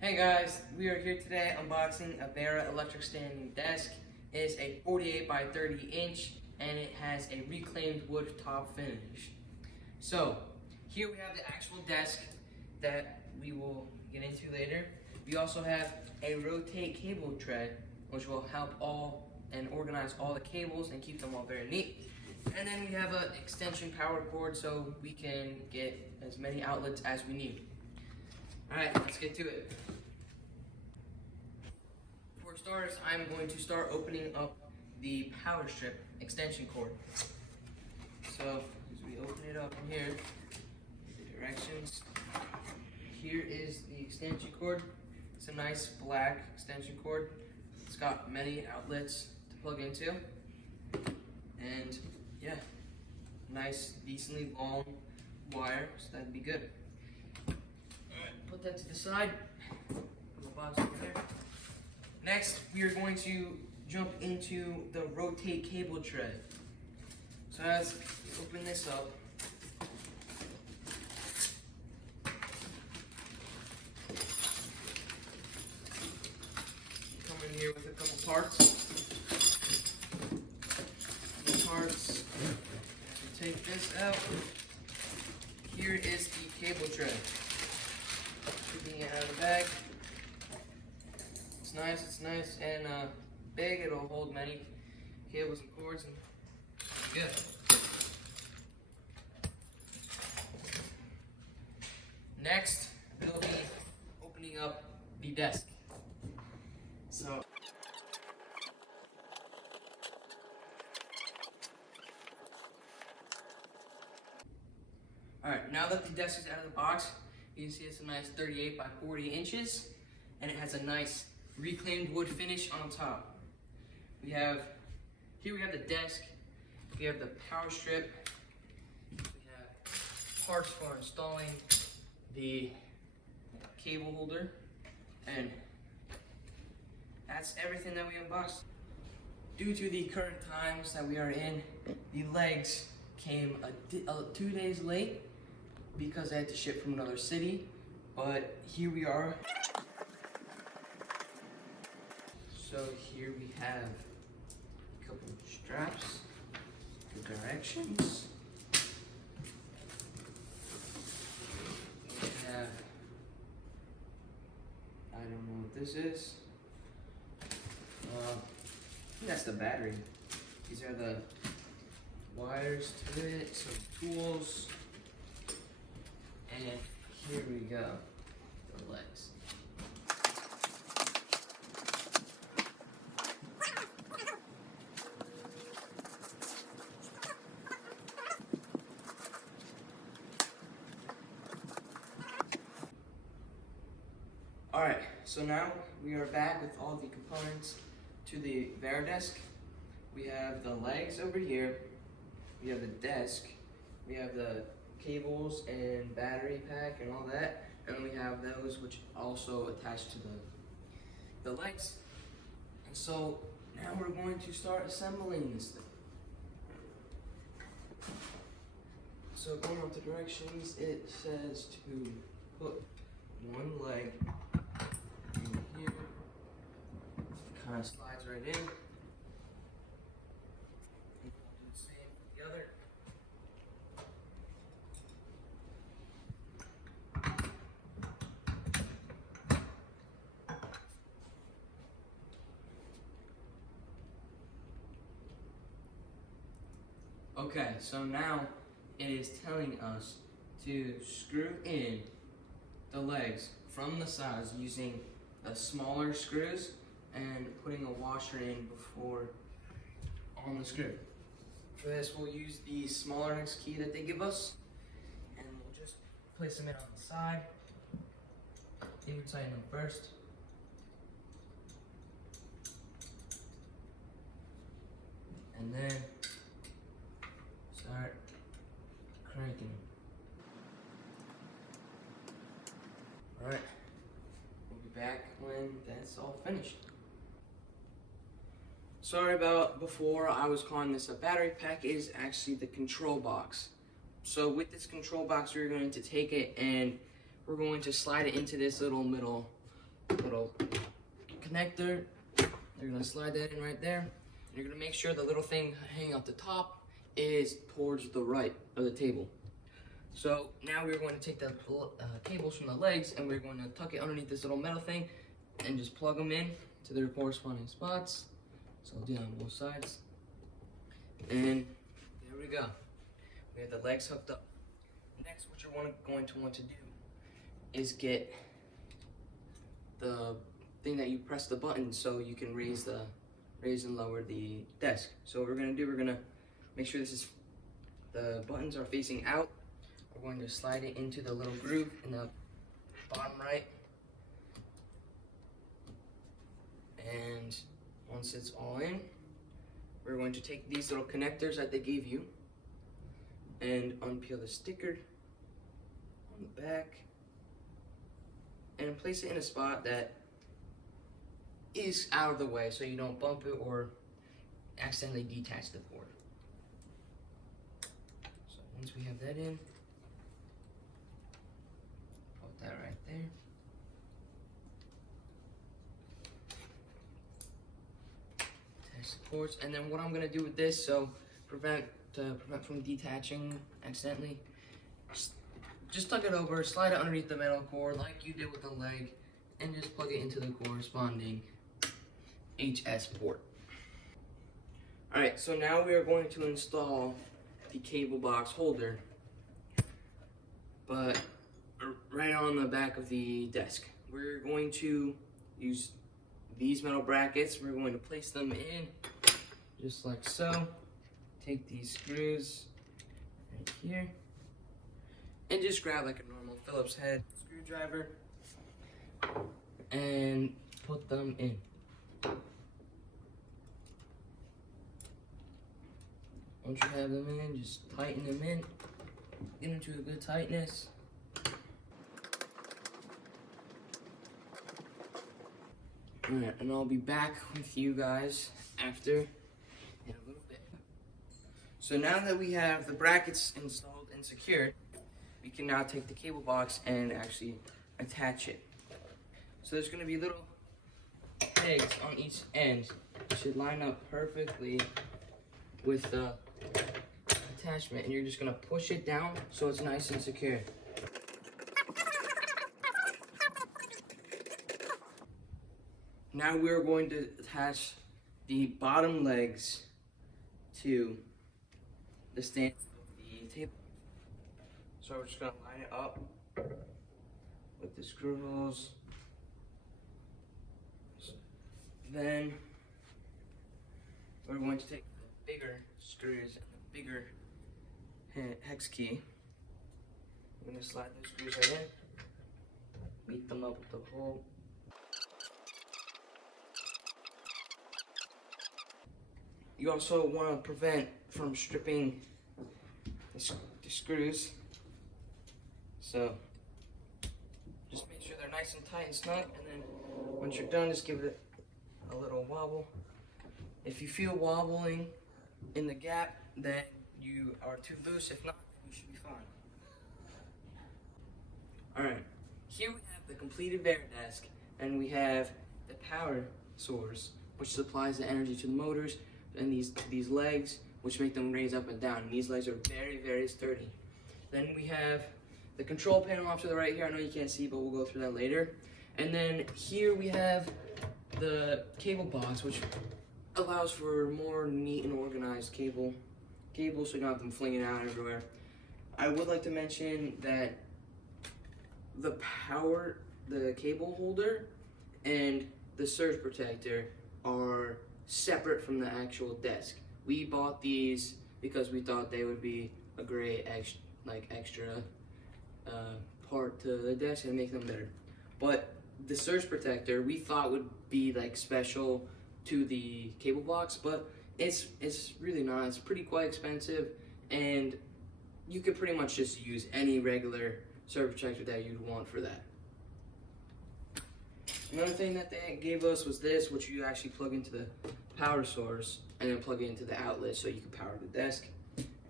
Hey guys, we are here today unboxing a Vari electric standing desk. It is a 48 by 30 inch and it has a reclaimed wood top finish. So here we have the actual desk that we will get into later. We also have a rotate cable tray which will help organize all the cables and keep them all very neat. And then we have an extension power cord so we can get as many outlets as we need. Alright, let's get to it. For starters, I'm going to start opening up the power strip extension cord. So, as we open it up in here, the directions. Here is the extension cord. It's a nice black extension cord. It's got many outlets to plug into. And yeah, nice, decently long wire, so that'd be good. Put that to the side. Put the box over there. Next, we are going to jump into the rotate cable tray. So as we open this up, come in here with a couple parts. Take this out. Here is the cable tray. Taking it out of the bag. It's nice and big. It'll hold many cables and cords and good. Next, we'll be opening up the desk. So alright, now that the desk is out of the box, you can see it's a nice 38 by 40 inches, and it has a nice reclaimed wood finish on top. Here we have the desk, we have the power strip, we have parts for installing the cable holder, and that's everything that we unboxed. Due to the current times that we are in, the legs came 2 days late because I had to ship from another city, but here we are. So here we have a couple of straps, the directions. We have, I don't know what this is. I think that's the battery. These are the wires to it, some tools, and here we go, the legs. Alright, so now we are back with all the components to the Vari desk. We have the legs over here, we have the desk, we have the cables and battery pack and all that, and we have those which also attach to the legs. And so now we're going to start assembling this thing. So going off the directions, it says to put one leg in here, kind of slides right in. And we'll do the same for the other. Okay, so now it is telling us to screw in the legs from the sides using the smaller screws and putting a washer in before on the screw. For this, we'll use the smaller X key that they give us, and we'll just place them in on the side. Tighten them first. And then start cranking. Alright, we'll be back when that's all finished. Sorry about before, I was calling this a battery pack. It is actually the control box. So with this control box, we're going to take it and we're going to slide it into this little middle little connector. You're gonna slide that in right there. You're gonna make sure the little thing hanging off the top is towards the right of the table. So now we're going to take the cables from the legs and we're going to tuck it underneath this little metal thing and just plug them in to their corresponding spots. So I'll do that on both sides. And there we go. We have the legs hooked up. Next, what you're going to want to do is get the thing that you press the button so you can raise and lower the desk. So what we're gonna do, we're gonna make sure the buttons are facing out. We're going to slide it into the little groove in the bottom right. And once it's all in, we're going to take these little connectors that they gave you and unpeel the sticker on the back and place it in a spot that is out of the way so you don't bump it or accidentally detach the cord. So once we have that in, put that right there. Attach the cords, and then what I'm gonna do with this, so prevent from detaching accidentally, just tuck it over, slide it underneath the metal cord like you did with the leg, and just plug it into the corresponding HS port. Alright, so now we are going to install the cable box holder, but right on the back of the desk. We're going to use these metal brackets. We're going to place them in just like so. Take these screws right here and just grab like a normal Phillips head screwdriver and put them in. Once you have them in, just tighten them in, get them to a good tightness. Alright, and I'll be back with you guys after in a little bit. So now that we have the brackets installed and secured, we can now take the cable box and actually attach it. So there's going to be little pegs on each end. It should line up perfectly with the attachment, and you're just going to push it down so it's nice and secure. Now we're going to attach the bottom legs to the stand of the table. So we're just going to line it up with the screw holes. Then we're going to take the bigger screws and the bigger hex key. I'm going to slide those screws right in, meet them up with the hole. You also want to prevent from stripping the screws. So just make sure they're nice and tight and snug, and then once you're done, just give it a little wobble. If you feel wobbling in the gap, then you are too loose. If not, you should be fine. Alright, here we have the completed Vari desk, and we have the power source, which supplies the energy to the motors, and these legs, which make them raise up and down. And these legs are very, very sturdy. Then we have the control panel off to the right here. I know you can't see, but we'll go through that later. And then here we have the cable box, which allows for more neat and organized cables, so you don't have them flinging out everywhere. I would like to mention that the cable holder and the surge protector are separate from the actual desk. We bought these because we thought they would be a great extra part to the desk and make them better. But the surge protector we thought would be like special to the cable box, but it's really not. It's pretty quite expensive, and you could pretty much just use any regular surge protector that you'd want for that. Another thing that they gave us was this, which you actually plug into the power source and then plug it into the outlet so you can power the desk.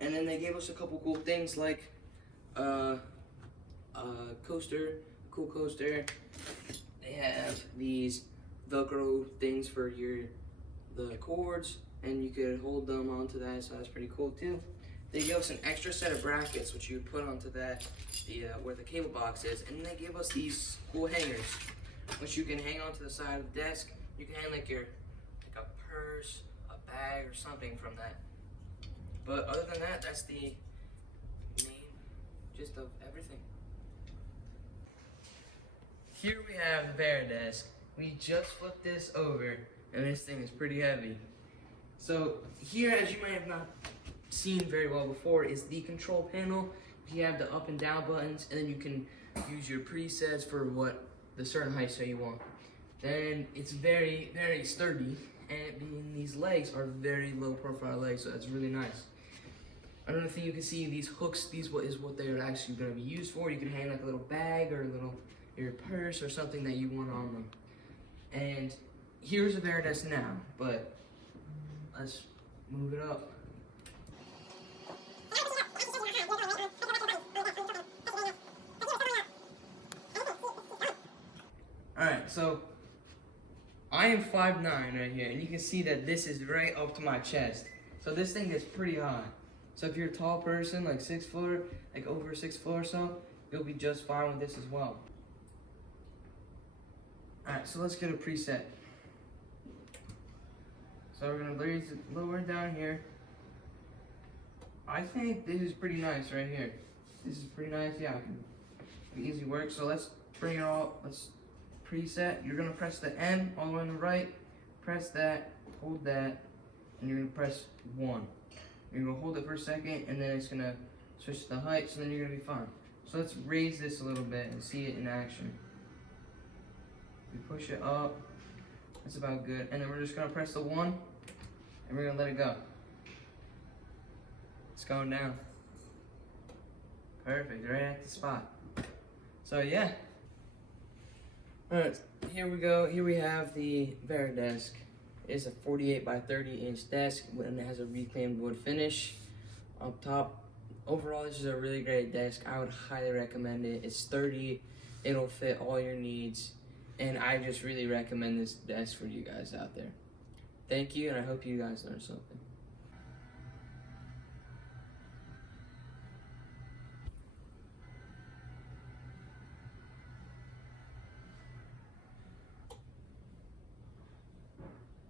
And then they gave us a couple cool things like a cool coaster. They have these Velcro things for the cords, and you could hold them onto that, so that's pretty cool too. They give us an extra set of brackets which you put onto that, where the cable box is, and they give us these cool hangers which you can hang onto the side of the desk. You can hang like a purse, a bag, or something from that. But other than that, that's the main gist of everything. Here we have the Vari desk. We just flipped this over, and this thing is pretty heavy. So here, as you might have not seen very well before, is the control panel. You have the up and down buttons, and then you can use your presets for what the certain height so you want. Then it's very, very sturdy, and being these legs are very low profile legs, so that's really nice. Another thing you can see, these hooks, is what they're actually going to be used for. You can hang like a little bag or your purse or something that you want on them. And here's a Vari desk now, but let's move it up. Alright, so I am 5'9" right here, and you can see that this is right up to my chest. So this thing is pretty high. So if you're a tall person, like 6 foot, like over 6 foot or so, you'll be just fine with this as well. Alright, so let's get a preset. So we're gonna raise it lower down here. I think this is pretty nice right here. This is pretty nice, yeah, it can easily work. So let's bring it all, let's preset. You're gonna press the M all the way on the right, press that, hold that, and you're gonna press 1. You're gonna hold it for a second, and then it's gonna switch to the height, so then you're gonna be fine. So let's raise this a little bit and see it in action. We push it up, that's about good. And then we're just gonna press the 1, and we're gonna let it go. It's going down. Perfect, right at the spot. So yeah. Alright, here we go. Here we have the Vari desk. It's a 48 by 30 inch desk, and it has a reclaimed wood finish up top. Overall, this is a really great desk. I would highly recommend it. It's sturdy, it'll fit all your needs, and I just really recommend this desk for you guys out there. Thank you, and I hope you guys learned something.